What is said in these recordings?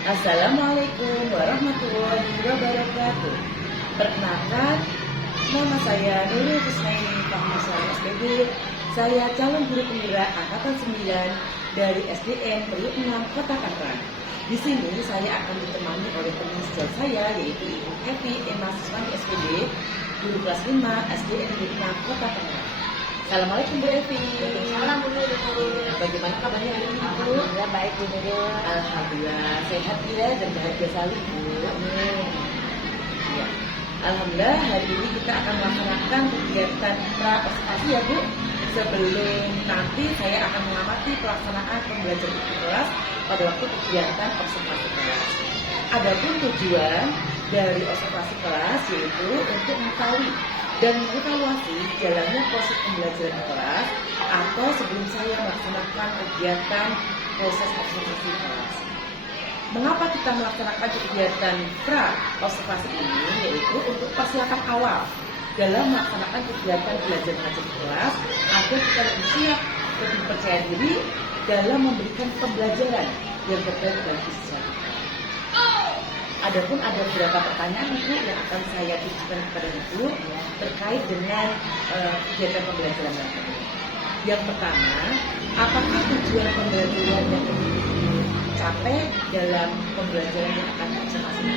Assalamualaikum warahmatullahi wabarakatuh. Perkenalkan, nama saya Nurul Husnaini Fahmasari SPB. Saya calon guru penggerak angkatan 9 dari SDN Priuk 6 Kota Tangerang. Di sini saya akan ditemani oleh teman sejauh saya, yaitu Ibu Evi mahasiswa di SPB, guru kelas 5 SDN Priuk 6 Kota Tangerang. Assalamualaikum Bu Evi. Salam Bu Nurul. Bagaimana kabarnya hari ini Bu? Alhamdulillah baik Bu Nurul. Alhamdulillah sehat ya dan bahagia selalu Bu. Amin. Ya. Alhamdulillah hari ini kita akan melaksanakan kegiatan pra-observasi ya Bu. Sebelum nanti saya akan mengamati pelaksanaan pembelajaran di kelas pada waktu kegiatan observasi kelas. Adapun tujuan dari observasi kelas yaitu untuk mengetahui dan mengevaluasi jalannya proses pembelajaran di kelas atau sebelum saya melaksanakan kegiatan proses observasi kelas. Mengapa kita melaksanakan kegiatan pra-observasi ini? Yaitu untuk persiapan awal dalam melaksanakan kegiatan belajar mengajar di kelas agar kita lebih siap, lebih percaya diri dalam memberikan pembelajaran yang terbaik bagi siswa kita. Adapun ada beberapa pertanyaan Ibu yang akan saya tujukan kepada Ibu terkait dengan kegiatan pembelajaran ini. Yang pertama, apakah tujuan pembelajaran yang dicapai dalam pembelajaran yang akan observasi?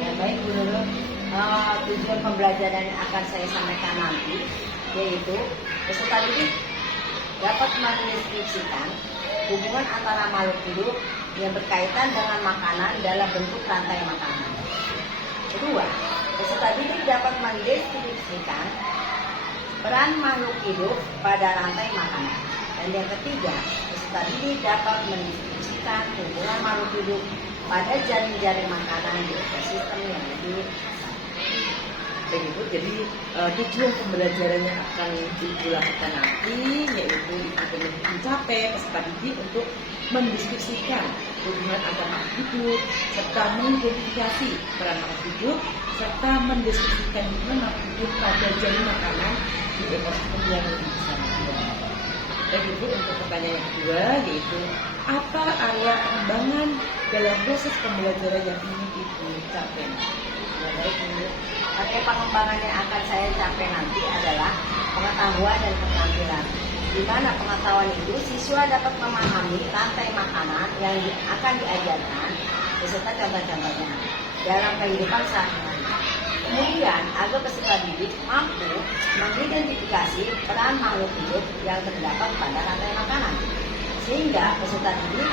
Ya baik Bu Nurul. Tujuan pembelajaran yang akan saya sampaikan nanti yaitu peserta didik dapat mendeskripsikan hubungan antara makhluk hidup yang berkaitan dengan makanan dalam bentuk rantai makanan. Kedua, peserta didik dapat mendeskripsikan peran makhluk hidup pada rantai makanan. Dan yang ketiga, peserta didik dapat mendeskripsikan hubungan makhluk hidup pada jaring-jaring makanan di ekosistem yang hidup. Begitu, jadi tujuan pembelajaran yang akan dilakukan nanti yaitu untuk mencapai peserta didik untuk mendiskusikan hubungan antara makhluk hidup serta mengidentifikasi peran makhluk hidup serta mendiskusikan hubungan makhluk hidup pada jaring makanan di ekosistem yang lebih besar. Begitu untuk pertanyaan yang kedua yaitu apa area pengembangan dalam proses pembelajaran yang ingin dicapai? Ya, baik, area pengembangan yang akan saya capai nanti adalah pengetahuan dan keterampilan. Di mana pengetahuan itu siswa dapat memahami rantai makanan yang akan diajarkan beserta contoh-contohnya dalam kehidupan sehari-hari. Kemudian agar peserta didik mampu mengidentifikasi peran makhluk hidup yang terdapat pada rantai makanan, sehingga peserta didik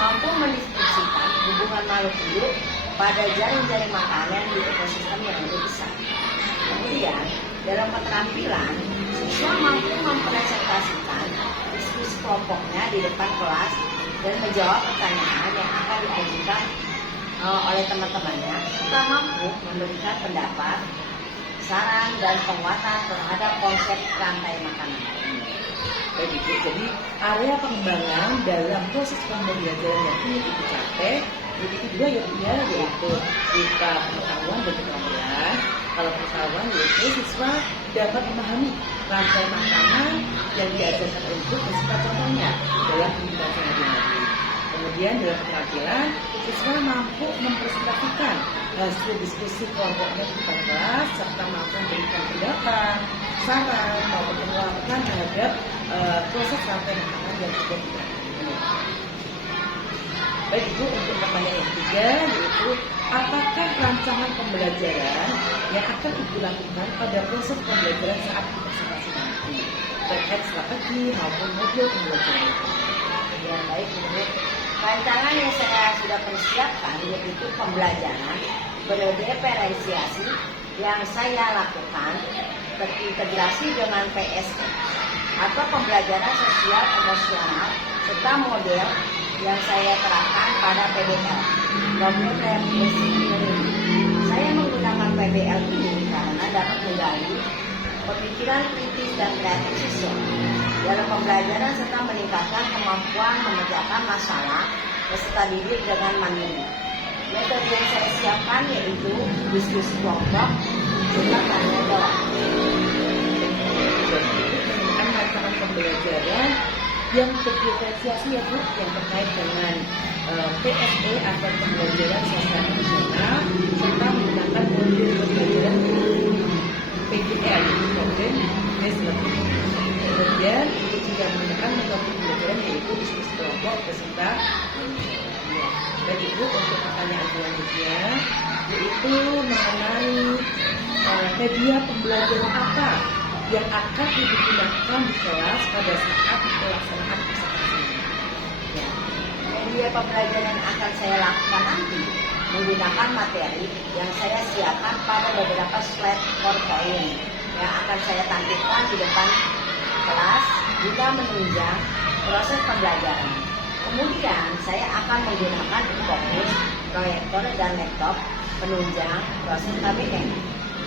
mampu mendiskusikan hubungan makhluk hidup pada jaring-jaring makanan di ekosistem yang lebih besar. Kemudian, dalam keterampilan, siswa mampu mempresentasikan diskusi kelompoknya di depan kelas dan menjawab pertanyaan yang akan diajukan oleh teman-temannya, serta mampu memberikan pendapat, saran, dan penguatan terhadap konsep rantai makanan. Begitu, jadi area pengembangan dalam proses pembelajaran yang ingin dicapai itu kedua yaitu berupa pengetahuan dan keterampilan. Kalau pengetahuan yaitu siswa dapat memahami rantai makanan yang diajarkan untuk beserta contohnya dalam kehidupan sehari-hari. Kemudian dalam keterampilan siswa mampu mempresentasikan hasil diskusi kelompoknya di depan kelas serta mampu memberikan pendapat, saran maupun penguatan terhadap proses rantai makanan yang sudah dilakukan. Baik Ibu, untuk pertanyaan yang ketiga yaitu apakah rancangan pembelajaran yang akan Ibu lakukan pada proses pembelajaran saat observasi nanti terkait strategi maupun modul pembelajaran? Ya baik Bu. Rancangan yang saya sudah persiapkan yaitu pembelajaran berdiferensiasi yang saya lakukan terintegrasi dengan PSE atau pembelajaran sosial emosional serta model yang saya terapkan pada PBL. Saya menggunakan PBL ini karena dapat menggali pemikiran kritis dan kreatif siswa dalam pembelajaran serta meningkatkan kemampuan memecahkan masalah peserta didik dengan mandiri. Metode yang saya siapkan yaitu diskusi kelompok serta tanya jawab. Rancangan pembelajaran yang berdiferensiasi ya Bu, yang terkait dengan PSE atau pembelajaran sosial emosional serta menggunakan model pembelajaran PGL, model based learning. Kemudian ibu juga menggunakan metode pembelajaran yaitu diskusi kelompok beserta manusia. Dan ibu untuk pertanyaan selanjutnya yaitu mengenai media pembelajaran apa yang akan digunakan di kelas pada saat pelaksanaan observasi. Ya. Media pembelajaran yang akan saya lakukan nanti menggunakan materi yang saya siapkan pada beberapa slide PowerPoint yang akan saya tampilkan di depan kelas juga menunjang proses pembelajaran. Kemudian saya akan menggunakan fokus, proyektor, dan laptop penunjang proses KBM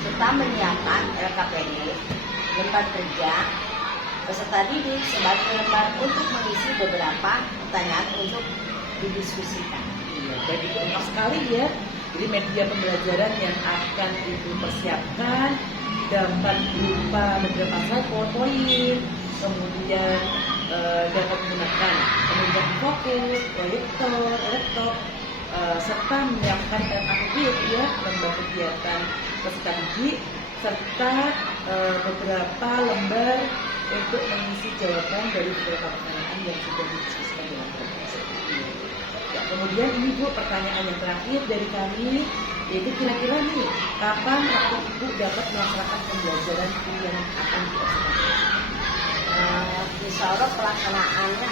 serta menyiapkan LKPD, lembar kerja, peserta didik sebagai lembar untuk mengisi beberapa pertanyaan untuk didiskusikan. Iya, jadi lengkap sekali ya. Jadi media pembelajaran yang akan ibu persiapkan dapat berupa beberapa slide PowerPoint, kemudian dapat menggunakan penunjang fokus, proyektor, laptop, serta menyiapkan LKPD ya, lembar kegiatan peserta didik, serta beberapa lembar untuk mengisi jawaban dari beberapa pertanyaan yang sudah didiskusikan dalam kelompok. Ya, kemudian ini Bu, pertanyaan yang terakhir dari kami, yaitu kira-kira nih, kapan waktu Ibu dapat melaksanakan pembelajaran yang akan diobservasi? Insya Allah pelaksanaannya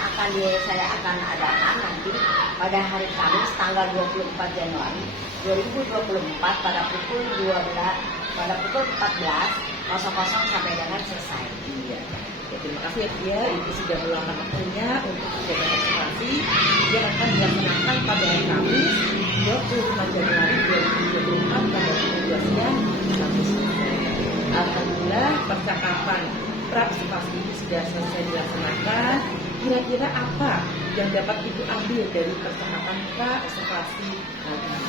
saya akan adakan nanti pada hari Kamis tanggal 24 Januari 2024 pada pukul 14.00 sampai dengan selesai. Iya. Ya, terima kasih ya, Ibu sudah meluangkan waktunya untuk kegiatan observasi yang akan dilaksanakan pada hari Kamis 25 Januari 2024 pada pukul 2 siang sampai selesai. Alhamdulillah percakapan pra-observasi ini sudah selesai dilaksanakan. Kira-kira apa yang dapat Ibu ambil dari percakapan pra-observasi kali ini?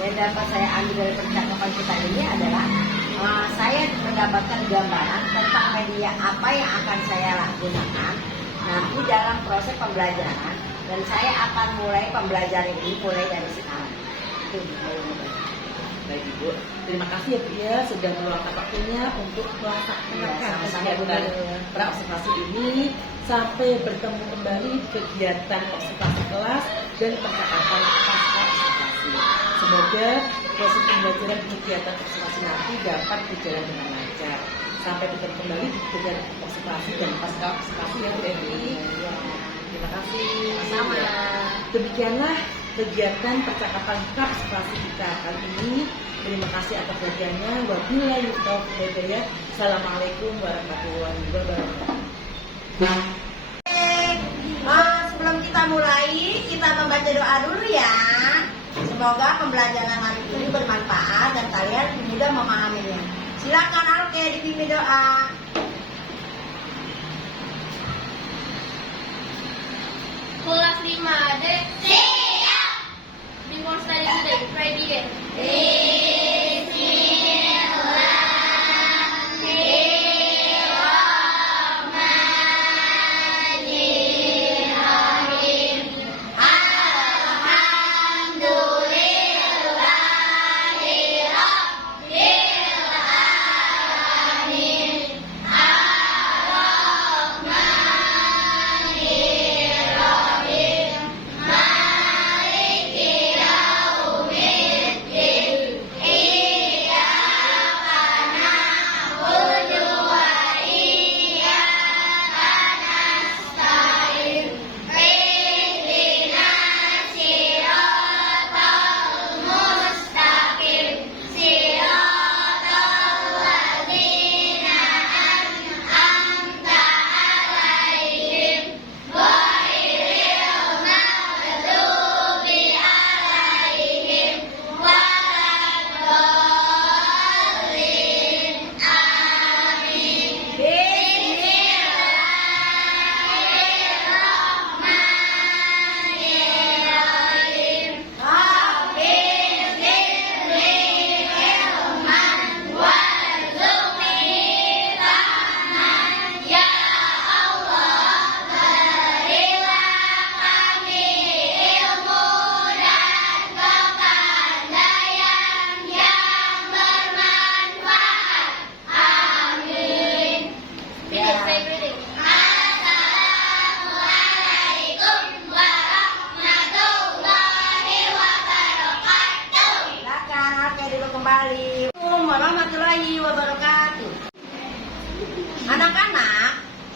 Yang dapat saya ambil dari percakapan kita ini adalah saya mendapatkan gambaran tentang media apa yang akan saya gunakan nanti dalam proses pembelajaran, dan saya akan mulai pembelajaran ini mulai dari sekarang. Itu Baik Ibu, terima kasih ya Bu ya sudah meluangkan waktunya untuk melaksanakan kegiatan pra-observasi ini. Sampai bertemu kembali kegiatan observasi kelas dan percakapan pasca observasi. Semoga proses pembelajaran kegiatan observasi nanti dapat berjalan dengan lancar. Sampai bertemu kembali di kegiatan observasi dan pasca observasi ya Bu Evi. Terima kasih. Sama. Demikianlah kegiatan percakapan pra-observasi kita kali ini. Terima kasih atas perhatiannya. Wabillahi taufiq wal hidayah. Assalamualaikum warahmatullahi wabarakatuh. Sebelum kita mulai, kita membaca doa dulu ya. Semoga pembelajaran hari ini bermanfaat dan kalian mudah memahaminya. Silakan Alke dipimpin doa. Kelas 5D. Siap. Before study today, pray begin.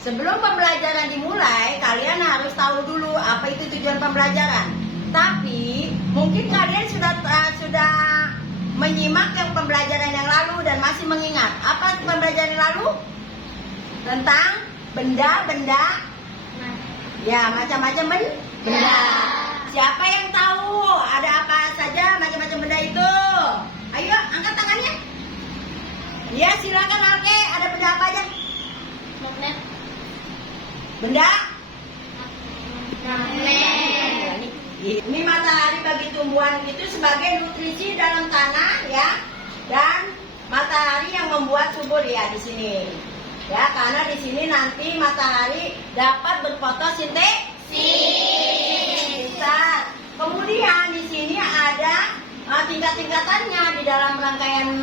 sebelum pembelajaran dimulai, kalian harus tahu dulu apa itu tujuan pembelajaran. Tapi mungkin kalian sudah menyimak yang pembelajaran yang lalu dan masih mengingat. Apa pembelajaran yang lalu? Tentang benda-benda, ya macam-macam benda. Siapa yang tahu ada apa saja macam-macam benda itu? Ayo angkat tangannya. Ya silakan Alke, ada benda apa aja? Magnet. Benda? Magnet. Ini matahari bagi tumbuhan itu sebagai nutrisi dalam tanah ya, dan matahari yang membuat subur ya di sini. Ya, karena di sini nanti matahari dapat berfotosintesis. Kemudian di sini ada tingkat-tingkatannya di dalam rangkaian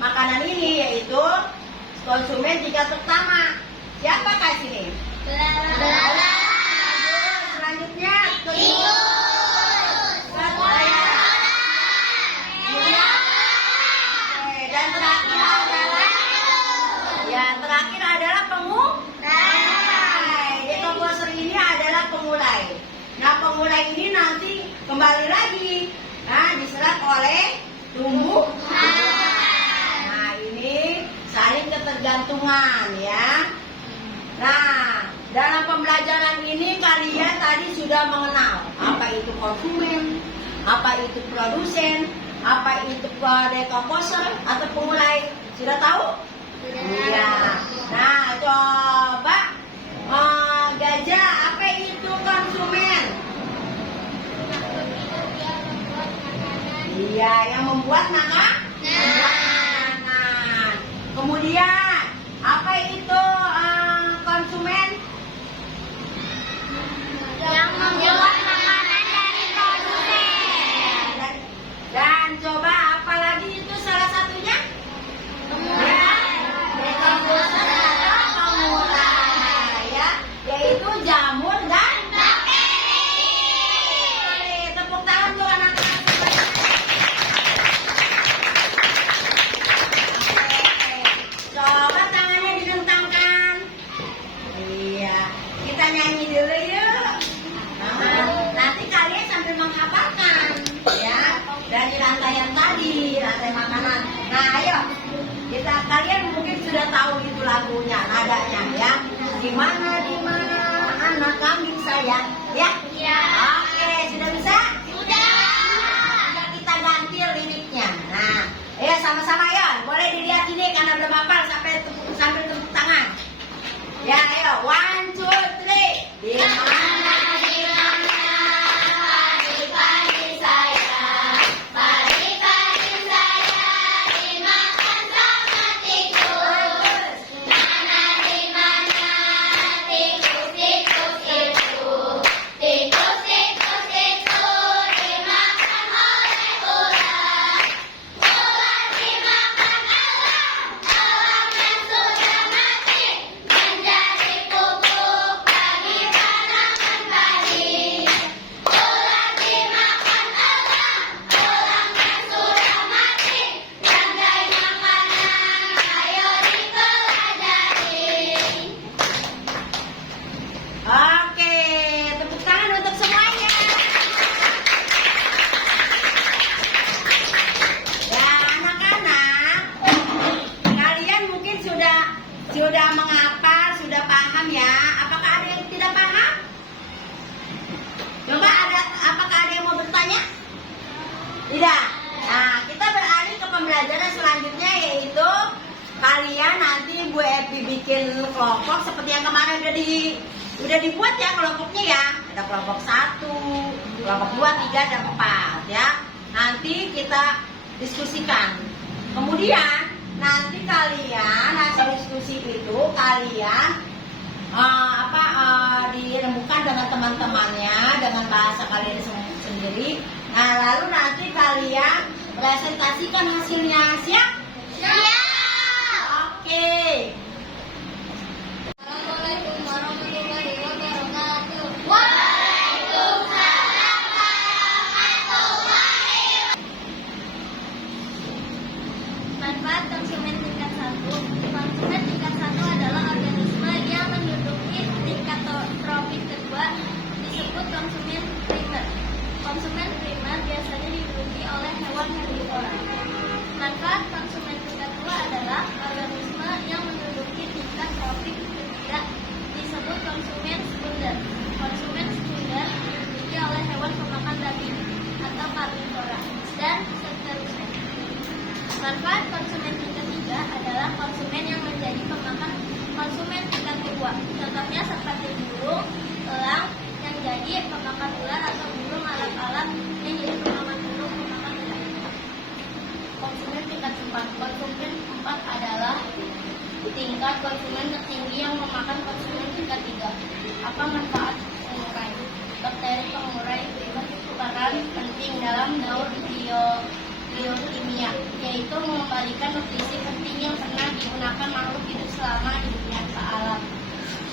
makanan ini, yaitu konsumen tingkat pertama. Siapakah sini? Belalang. Selanjutnya dan terakhir adalah pemulai. Decomposer ini adalah pemulai. Nah, pemulai ini nanti kembali lagi diserap oleh tumbuhan. Nah, ini saling ketergantungan ya. Nah, dalam pembelajaran ini kalian tadi sudah mengenal apa itu konsumen, apa itu produsen, apa itu decomposer atau pemulai. Sudah tahu? Iya. Nah, coba Gajah, apa itu konsumen? Iya, yang membuat makanan. Kemudian, apa itu konsumen? Yang membuat makanan dari produsen. Dan coba apa lagi itu salah satunya? Decomposer atau pemulai ya, yaitu jamur dan bakteri. Tepuk tangan tuh anak-anak. Coba tangannya didentangkan. Iya, kita nyanyi dulu yuk. Nanti kalian sambil menghafalkan ya dari rantaian tadi, rantai makanan. Nah, ayo kalian mungkin sudah tahu itu lagunya, nadanya ya. Di mana anak kambing sayang ya? Iya. Oke, sudah bisa? Sudah. Nah, kita ganti liriknya. Nah, ayo sama-sama ya. Boleh dilihat ini karena belum hafal sambil tepuk tangan. Ya, ayo 1, 2, 3. Di mana pagi-pagi saya, pagi-pagi saya dimakan sama tikus. Di mana tikus-tikus itu, tikus-tikus itu dimakan oleh ular. Ular dimakan elang yang sudah mati menjadi pupuk bagi tanaman padi. Ular dimakan elang yang sudah mati tandai makanan, ayo dipelajari. Oke, tepuk tangan untuk semuanya. Ya, anak-anak, kalian mungkin sudah menghafal, sudah paham ya. Apakah ada yang tidak paham? Coba apakah ada yang mau bertanya? Tidak. Nah, kita beralih ke pembelajaran selanjutnya, yaitu kalian nanti Bu Epi bikin kelompok seperti yang kemarin udah dibuat ya kelompoknya ya. Ada kelompok 1, kelompok 2, 3, dan 4 ya. Nanti kita diskusikan. Kemudian nanti kalian hasil diskusi itu kalian dirembukan dengan teman-temannya dengan bahasa kalian sendiri. Nah, lalu nanti kalian presentasikan hasilnya. Siap? Oke. Assalamualaikum warahmatullahi wabarakatuh. Waalaikumsalam warahmatullahi. Manfaat konsumen tingkat 1. Konsumen tingkat 1 adalah organisme biasanya diduduki oleh hewan herbivora. Manfaat konsumen tingkat 2 adalah organisme yang menduduki tingkat trofik ketiga disebut konsumen sekunder. Konsumen sekunder diduduki oleh hewan pemakan daging atau karnivora dan seterusnya. Manfaat konsumen tingkat 3 adalah konsumen yang menjadi pemakan konsumen tingkat 2. Contohnya seperti burung, elang yang jadi pemakan ular atau burung alat-alat yang jadi pemakan burung pemakan ular. Konsumen tingkat 4. Konsumen 4 adalah tingkat konsumen tertinggi yang memakan konsumen tingkat 3. Apa manfaat pengurai? Bakteri pengurai berperan penting dalam daur biokimia, yaitu mengembalikan nutrisi penting yang pernah digunakan makhluk hidup selama hidupnya ke alam,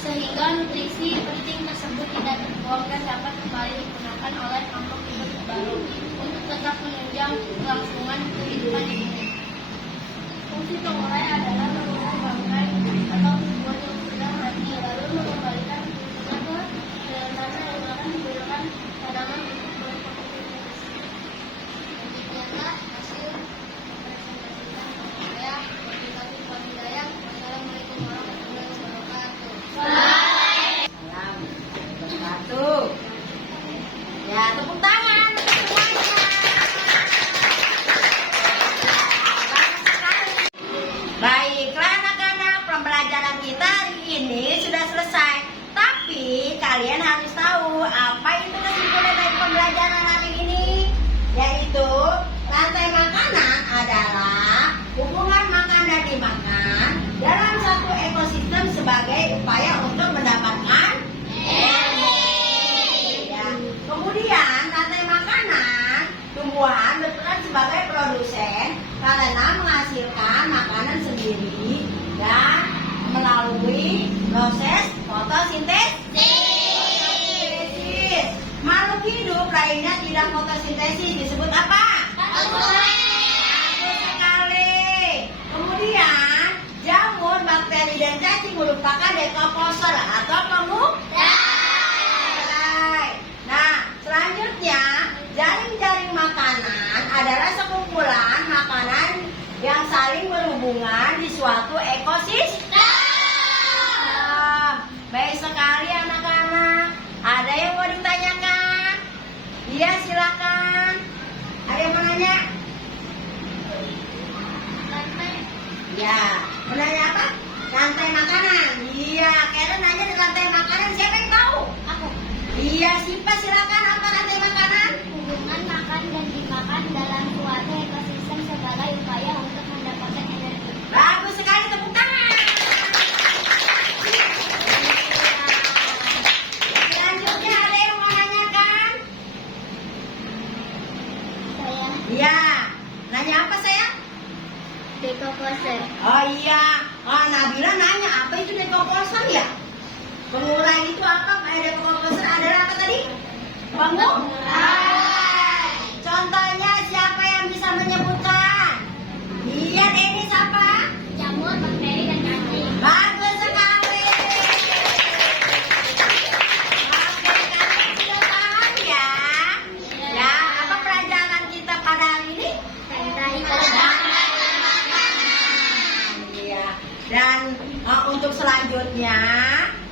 sehingga nutrisi penting tersebut tidak terbuang dan dapat kembali digunakan oleh makhluk hidup baru untuk tetap menunjang kelangsungan kehidupan di bumi. Fungsi pengurai adalah mengurai bangkai atau tumbuhan yang sudah mati, lalu mengembalikan fungsinya ke dalam tanah yang akan digunakan tanaman untuk berfotosintesa. Demikianlah hasil presentasikan saya. Wabillahi taufiq wal hidayah. Wassalamualaikum warahmatullahi wabarakatuh. Salam bersatu. Ya, tepuk tangan untuk semuanya. Baiklah anak-anak, pembelajaran kita hari ini sudah selesai. Tapi kalian harus tahu apa itu kesimpulan dari pembelajaran hari ini, yaitu rantai makanan adalah hubungan makan dan dimakan dalam satu ekosistem sebagai upaya untuk mendapatkan energi. Ya. Kemudian rantai makanan tumbuhan berperan sebagai produsen karena menghasilkan makanan sendiri dan melalui proses fotosintesis. Makhluk hidup lainnya tidak fotosintesis disebut apa? Bagus sekali. Kemudian jamur, bakteri dan cacing merupakan dekomposer atau pengurai. Nah, selanjutnya jaring-jaring makanan adalah sekumpulan makanan yang saling berhubungan di suatu ekosistem. Baik sekali anak-anak. Ada yang mau ditanyakan? Iya, silakan. Ada yang mau nanya? Ya, mau nanya apa? Rantai makanan. Iya, Karen nanya di rantai makanan. Siapa yang tahu? Aku. Iya, Sipa silakan. Apa rantai makanan? Hubungan makan dan dimakan dalam suatu ekosistem sebagai upaya untuk mendapatkan energi. Bagus sekali, tepuk tangan. Selanjutnya ada yang mau nanyakan? Saya Iya. Nanya apa saya? dekomposer. Oh iya. Oh, Nabila nanya apa itu dekomposer ya? Pengurai itu apa? Dekomposer adalah apa tadi? Pengurai. Contohnya siapa yang bisa menyebutkan? Iya, Denny siapa? Jamur, bakteri, dan cacing. Bagus sekali. Oke, kalian sudah paham ya? Ya, apa pelajaran kita pada hari ini? Iya. Dan untuk selanjutnya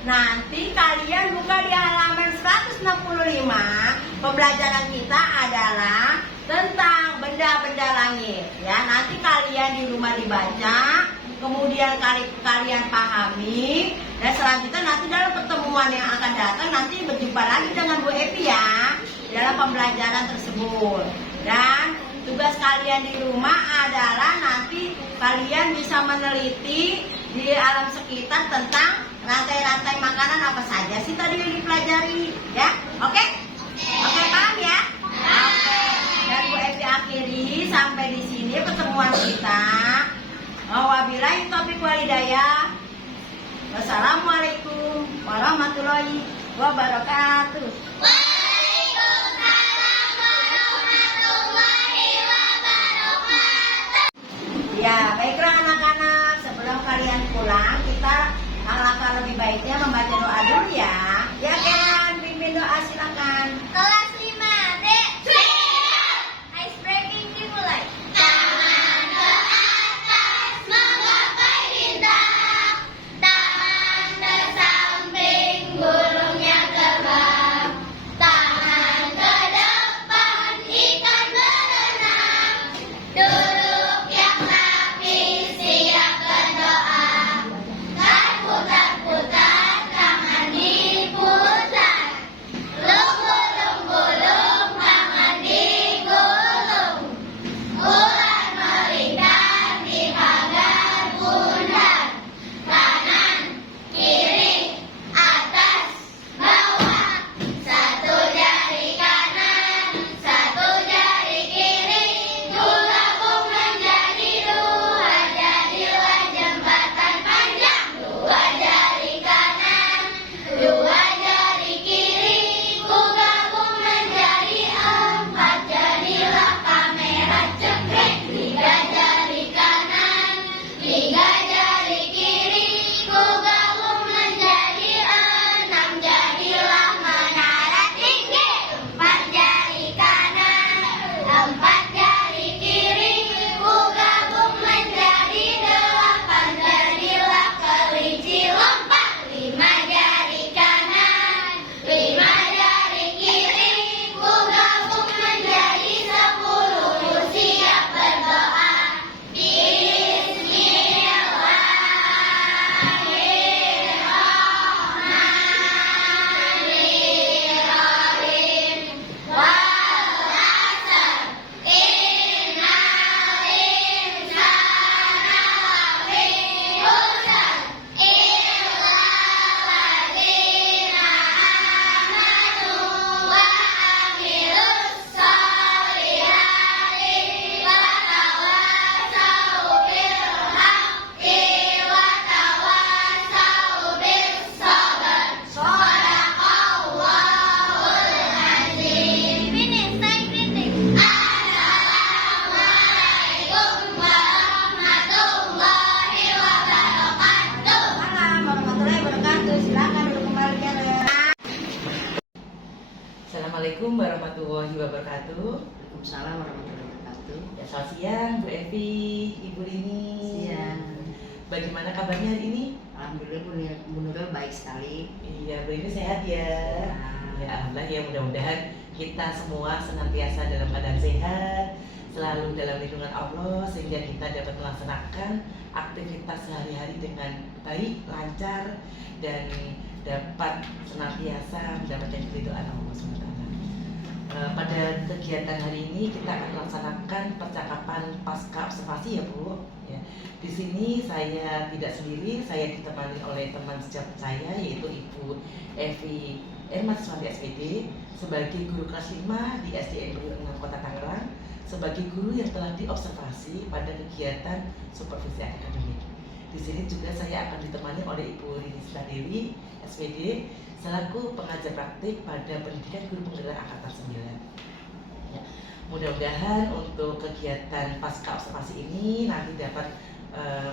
nanti kalian buka di halaman 165. Pembelajaran kita adalah tentang benda-benda langit. Ya, nanti kalian di rumah dibaca, kemudian kalian pahami, dan selanjutnya nanti dalam pertemuan yang akan datang nanti berjumpa lagi dengan Bu Evi ya dalam pembelajaran tersebut. Dan tugas kalian di rumah adalah nanti kalian bisa meneliti di alam sekitar tentang rantai-rantai makanan apa saja sih tadi yang dipelajari, ya? Oke? Oke, paham ya? Oke. Dan Bu Evi akhiri sampai di sini pertemuan kita. Wabillahi taufiq wal hidayah. Wassalamualaikum warahmatullahi wabarakatuh. Waalaikumsalam warahmatullahi wabarakatuh. Ya, baiklah anak-anak, sebelum kalian pulang kita alangkah lebih baiknya membaca doa dulu ya. Ya kan, pimpin doa silakan. Kelas 5D. Siap. warahmatullahi wabarakatuh. Waalaikumsalam warahmatullahi wabarakatuh. Ya, selamat siang Bu Evi, Ibu Rini. Siang. Bagaimana kabarnya hari ini? Alhamdulillah Bu Nurul baik sekali. Iya, Bu Rini sehat ya. Ya, alhamdulillah ya, mudah-mudahan kita semua senantiasa dalam keadaan sehat, selalu dalam lindungan Allah, sehingga kita dapat melaksanakan aktivitas sehari-hari dengan baik, lancar, dan dapat senantiasa mendapatkan keridhaan Allah SWT. Pada kegiatan hari ini kita akan melaksanakan percakapan pasca observasi ya Bu. Ya. Di sini saya tidak sendiri, saya ditemani oleh teman sejawat saya yaitu Ibu Evi Mahasiswati SPD sebagai guru kelas 5 di SDN Negeri 6 Kota Tangerang, sebagai guru yang telah diobservasi pada kegiatan supervisi akademik. Di sini juga saya akan ditemani oleh Ibu Rini Dewi SPD selaku pengajar praktik pada pendidikan guru penggerak angkatan 9. Ya, mudah-mudahan untuk kegiatan pasca observasi ini nanti dapat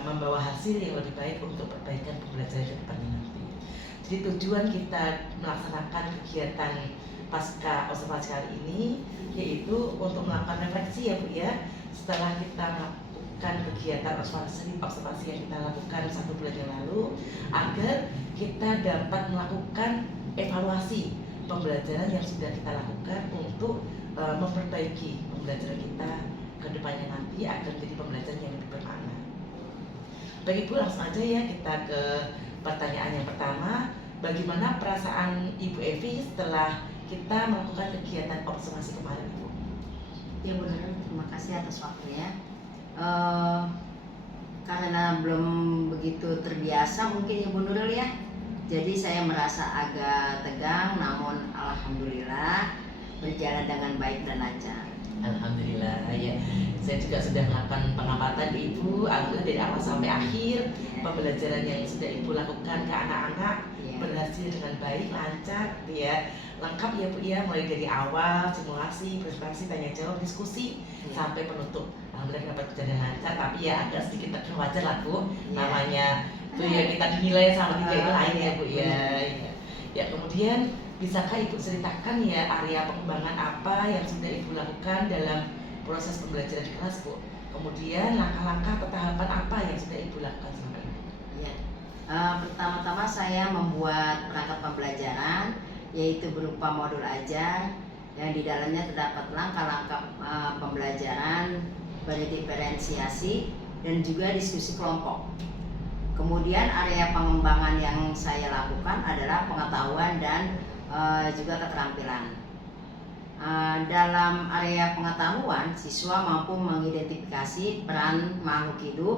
membawa hasil yang lebih baik untuk perbaikan pembelajaran ke depannya nanti. Jadi tujuan kita melaksanakan kegiatan pasca observasi kali ini yaitu untuk melakukan refleksi ya Bu ya, setelah kita melakukan kegiatan observasi yang kita lakukan 1 bulan yang lalu, agar kita dapat melakukan evaluasi pembelajaran yang sudah kita lakukan untuk memperbaiki pembelajaran kita ke depannya nanti agar menjadi pembelajaran yang lebih bermakna. Baik Ibu, langsung aja ya kita ke pertanyaan yang pertama. Bagaimana perasaan Ibu Evi setelah kita melakukan kegiatan observasi kemarin Ibu? Ya Bu Nurul, terima kasih atas waktunya. Karena belum begitu terbiasa mungkin ya Bu Nurul ya, jadi saya merasa agak tegang, namun alhamdulillah berjalan dengan baik dan lancar. Alhamdulillah ya, saya juga sudah melakukan pengamatan di Ibu. Alhamdulillah dari awal sampai akhir pembelajaran yang sudah Ibu lakukan ke anak-anak berhasil dengan baik, lancar, ya, lengkap ya Bu ya, mulai dari awal simulasi, presentasi, tanya jawab, diskusi sampai penutup. Alhamdulillah dapat berjalan lancar, tapi ya agak sedikit wajar lah Bu, namanya itu ya kita dinilai sama 3 itu lain ya Bu ya. Ya, kemudian bisakah Ibu ceritakan ya area pengembangan apa yang sudah Ibu lakukan dalam proses pembelajaran di kelas Bu? Kemudian langkah-langkah atau tahapan apa yang sudah Ibu lakukan selama ini? Ya. Pertama-tama saya membuat perangkat pembelajaran yaitu berupa modul ajar yang di dalamnya terdapat langkah-langkah pembelajaran, berdiferensiasi dan juga diskusi kelompok. Kemudian area pengembangan yang saya lakukan adalah pengetahuan dan juga keterampilan. Dalam area pengetahuan, siswa mampu mengidentifikasi peran makhluk hidup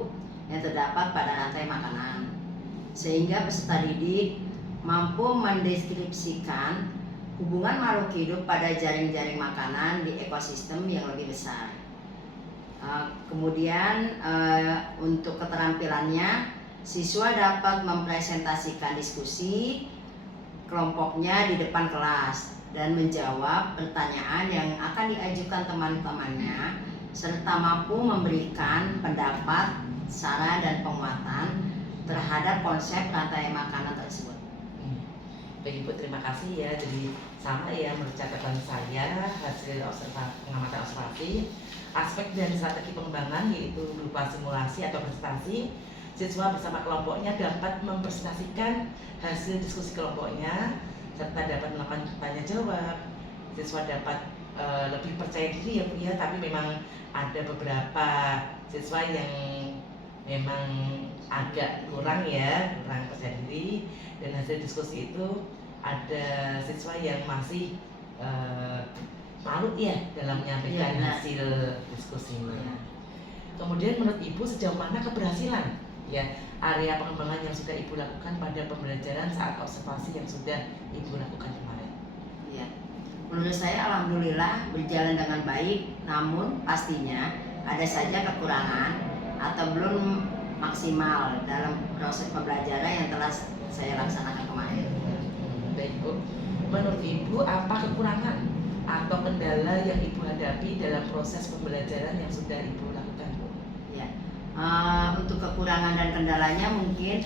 yang terdapat pada rantai makanan, sehingga peserta didik mampu mendeskripsikan hubungan makhluk hidup pada jaring-jaring makanan di ekosistem yang lebih besar. Kemudian untuk keterampilannya, siswa dapat mempresentasikan diskusi kelompoknya di depan kelas dan menjawab pertanyaan yang akan diajukan teman-temannya serta mampu memberikan pendapat, saran dan penguatan terhadap konsep rantai makanan tersebut. Baik Ibu, terima kasih ya. Jadi sama ya menurut catatan saya hasil pengamatan observasi, aspek dan strategi pengembangan yaitu berupa simulasi atau presentasi. Siswa bersama kelompoknya dapat mempresentasikan hasil diskusi kelompoknya serta dapat melakukan tanya jawab. Siswa dapat lebih percaya diri ya Bu ya, tapi memang ada beberapa siswa yang memang agak kurang percaya diri, dan hasil diskusi itu ada siswa yang masih malu ya dalam menyampaikan hasil diskusinya. Kemudian menurut Ibu sejauh mana keberhasilan ya area pengembangan yang sudah Ibu lakukan pada pembelajaran saat observasi yang sudah Ibu lakukan kemarin? Ya, menurut saya alhamdulillah berjalan dengan baik, namun pastinya ada saja kekurangan atau belum maksimal dalam proses pembelajaran yang telah saya laksanakan kemarin. Baik Bu, menurut Ibu apa kekurangan atau kendala yang Ibu hadapi dalam proses pembelajaran yang sudah Ibu lakukan Bu? Ya, untuk kekurangan dan kendalanya mungkin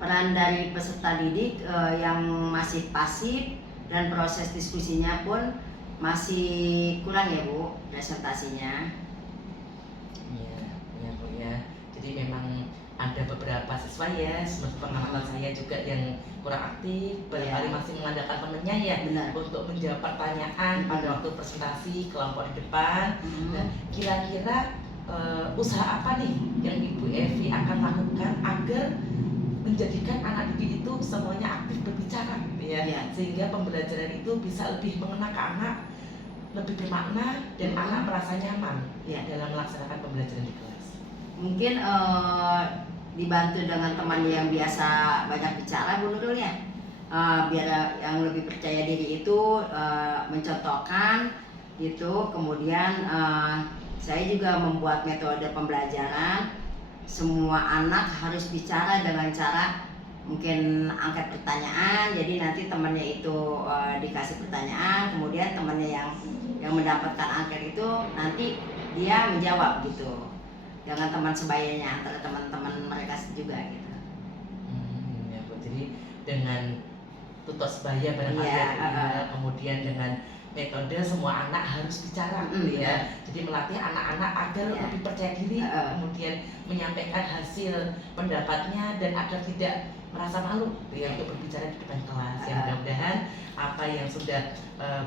peran dari peserta didik yang masih pasif dan proses diskusinya pun masih kurang ya Bu, presentasinya. Iya, iya Bu ya. Jadi memang ada beberapa siswa ya, seperti pengamatan saya juga yang kurang aktif, barangkali masih mengandalkan temannya ya Benar. untuk menjawab pertanyaan pada waktu presentasi kelompok di depan. Nah, kira-kira usaha apa nih yang Ibu Evi akan lakukan agar menjadikan anak didik itu semuanya aktif berbicara gitu ya, Iya. sehingga pembelajaran itu bisa lebih mengena ke anak, lebih bermakna dan anak merasa nyaman Iya. dalam melaksanakan pembelajaran di kelas. Mungkin dibantu dengan teman yang biasa banyak bicara Bu Nurul ya, biar yang lebih percaya diri itu mencontohkan gitu. Kemudian saya juga membuat metode pembelajaran, semua anak harus bicara dengan cara mungkin angkat pertanyaan, jadi nanti temannya itu dikasih pertanyaan, kemudian temannya yang mendapatkan angket itu nanti dia menjawab gitu dengan teman sebayanya, antara teman-teman mereka juga gitu. Ya Bu, jadi dengan tutor sebaya barangkali Iya, ya, kemudian dengan metode semua anak harus bicara gitu ya. Jadi melatih anak-anak agar Iya. lebih percaya diri, kemudian menyampaikan hasil pendapatnya dan agar tidak merasa malu gitu ya untuk berbicara di depan kelas. Ya mudah-mudahan apa yang sudah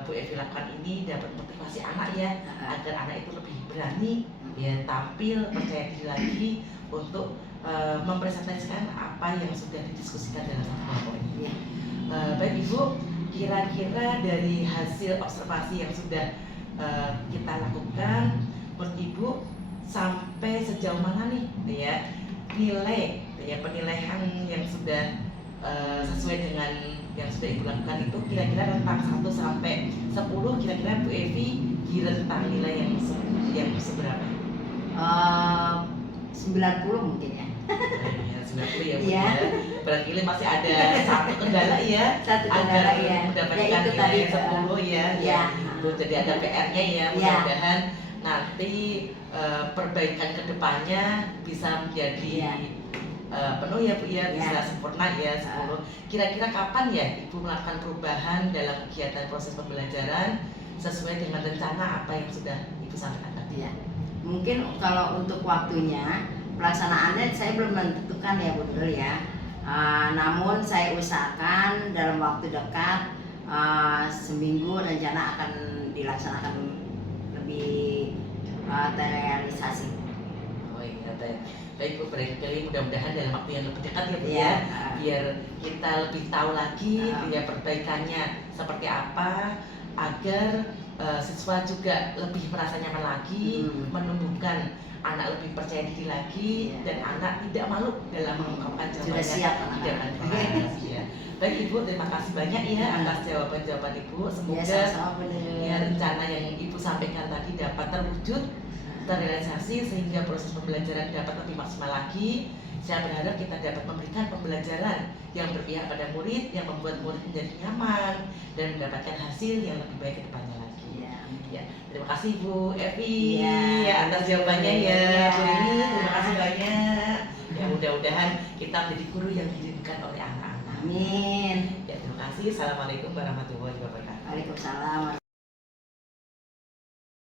Bu Evi lakukan ini dapat motivasi anak ya, agar anak itu lebih berani ya tampil, percaya diri lagi untuk mempresentasikan apa yang sudah didiskusikan dalam kelompok ini. Baik Ibu, kira-kira dari hasil observasi yang sudah kita lakukan, menurut Ibu sampai sejauh mana nih ya nilai ya penilaian yang sudah sesuai dengan yang sudah Ibu lakukan itu kira-kira rentang 1 sampai 10, kira-kira Bu Evi kira tentang nilai yang seberapa? 90 mungkin ya. Ya, 90 ya Bu Iya. ya. Berarti masih ada satu kendala ya, Satu kendala, agar ya. mendapatkan Ya, itu nilai tadi, 10 ya. ya. Itu jadi ada PR-nya ya, mudah-mudahan nanti perbaikan kedepannya bisa menjadi penuh ya Bu ya, bisa sempurna ya 10. Kira-kira kapan ya Ibu melakukan perubahan dalam kegiatan proses pembelajaran sesuai dengan rencana apa yang sudah Ibu sampaikan tadi? Ya. Mungkin kalau untuk waktunya pelaksanaannya saya belum menentukan ya Bu Nurul ya. Namun saya usahakan dalam waktu dekat seminggu rencana akan dilaksanakan lebih terrealisasi. Oh iya, baik Bu, barangkali mudah-mudahan dalam waktu yang lebih dekat ya Bu Iya. ya, biar kita lebih tahu lagi ya perbaikannya seperti apa agar siswa juga lebih merasa nyaman lagi, menumbuhkan anak lebih percaya diri lagi dan anak tidak malu dalam mengungkapkan jawabannya. Sudah siap di depan kelas ya. Baik Ibu, terima kasih banyak ya atas jawaban-jawaban Ibu. Semoga ya rencana yang Ibu sampaikan tadi dapat terwujud, terrealisasi sehingga proses pembelajaran dapat lebih maksimal lagi. Saya berharap kita dapat memberikan pembelajaran yang berpihak pada murid, yang membuat murid menjadi nyaman dan mendapatkan hasil yang lebih baik ke depannya lagi. Ya, terima kasih Bu Evi atas jawabannya ya Bu Rini, terima kasih banyak. Ya mudah-mudahan kita menjadi guru yang dididik oleh anak-anak. Amin. Ya terima kasih. Assalamualaikum warahmatullahi wabarakatuh. Waalaikumsalam.